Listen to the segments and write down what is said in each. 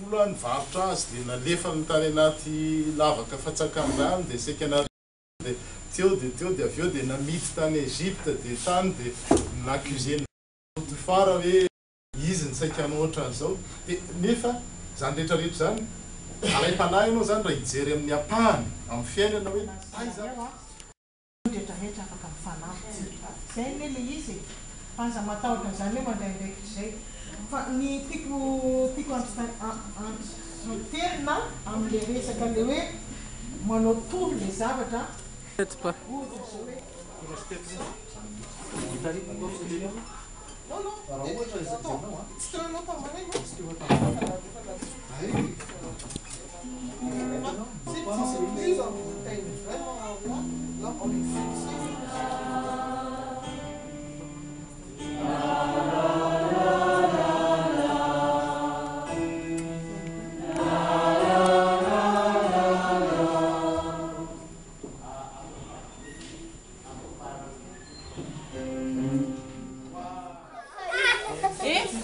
folo ny varotra azy dia nalefa ny tany anaty lavaka fatsakan-drano dia sekanary dia teo dia avy eo dia namity tany Egypte dia tany dia naccusena Potifara hoe izy ny saikany ohatran'izao dia nefa zany rehetrarehetra zany alay-panahy ianao zany raha hijery amin'ny apahany amin'ny fiainana hoe rehetrarehetra afaka mifanampy zay le le izy aza matahotra zany hoe mandraindraiky zay fa ny tiako anterina amin'le resaka le hoe manao tory le zavatra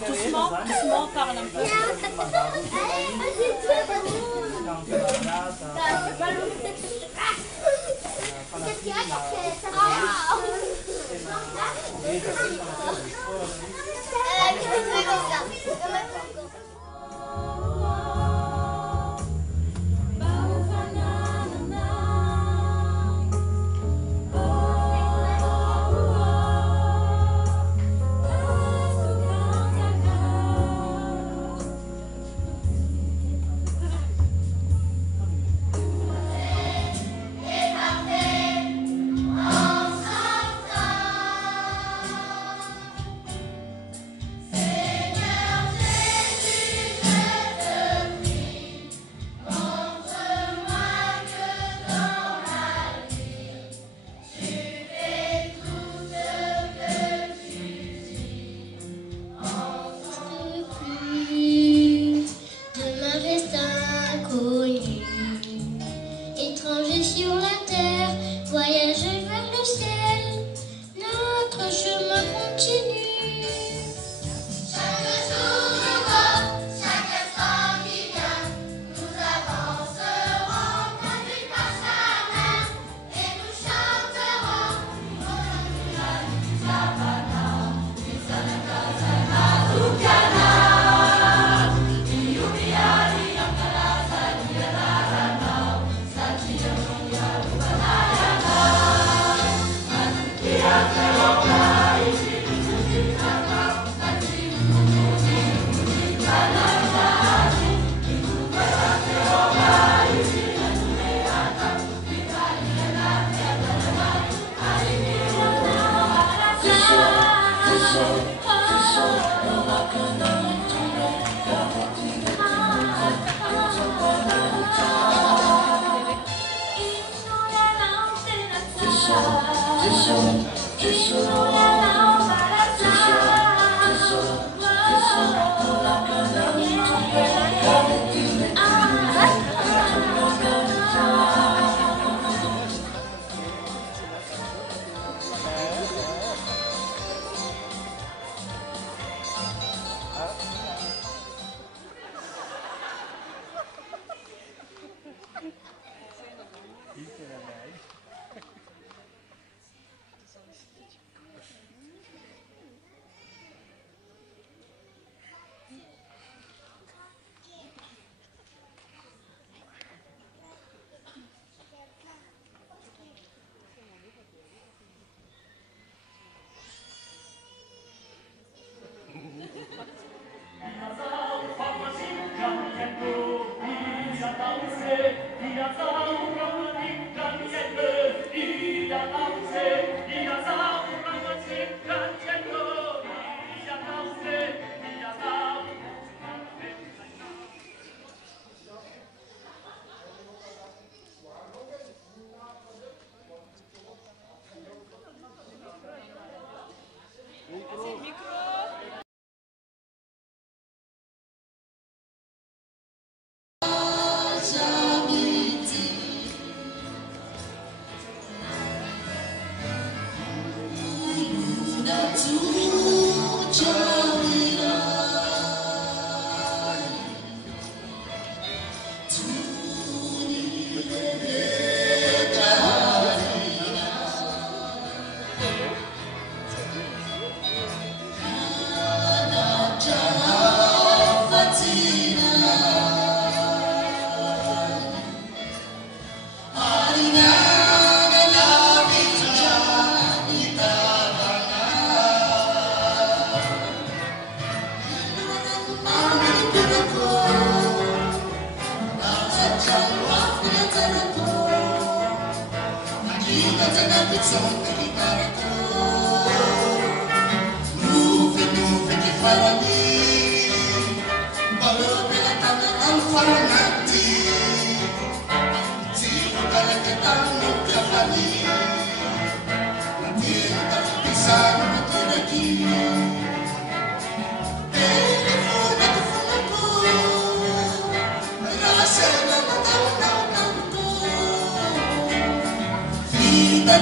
Doucement, parle un peu. Vida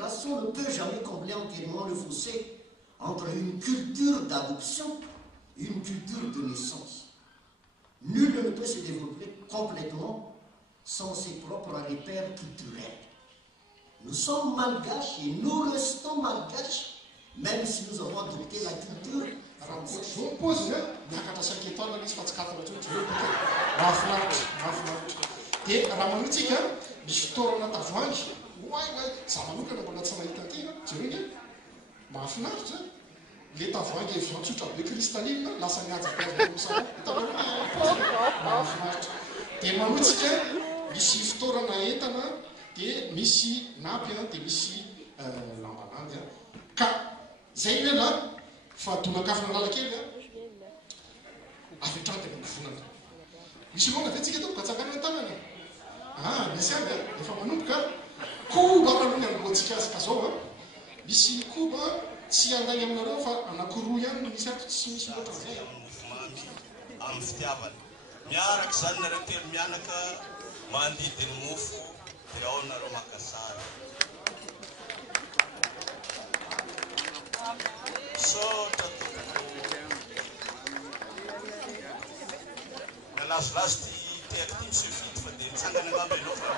l'immigration ne peut jamais combler entièrement le fossé entre une culture d'adoption et une culture de naissance. Nul ne peut se développer complètement sans ses propres repères culturels. Nous sommes malgaches et nous restons malgaches, même si nous avons adopté la culture française. Et raha manitsika misy fotoarana tavoangy za manokana mbola tsy nahita an'ity jerena mahafinaritra le tavoangy eviantsotra be cristalline lasa mahafinaritra dia manotsika misy fotoarana entana dia misy napy dia misy lambanandy ka zay lela fa donakafina lalakely avy hatrany dia manovonana misy loana ve tsika tao katsakana ny tanana misy aby efa manomboka koba raha ny amboantsika azy ka zao misy koba tsy anday aminareo fa anankiroa ihany misy ato tsy misy loatra zay amin'ny fitiavana miaraka zany nareo telo mianaka mandidy ny mofo dia ao nareo makasary sotra mialazolazo ty teako ty tsy vidy fa dia mitsangana mbabe aloha fa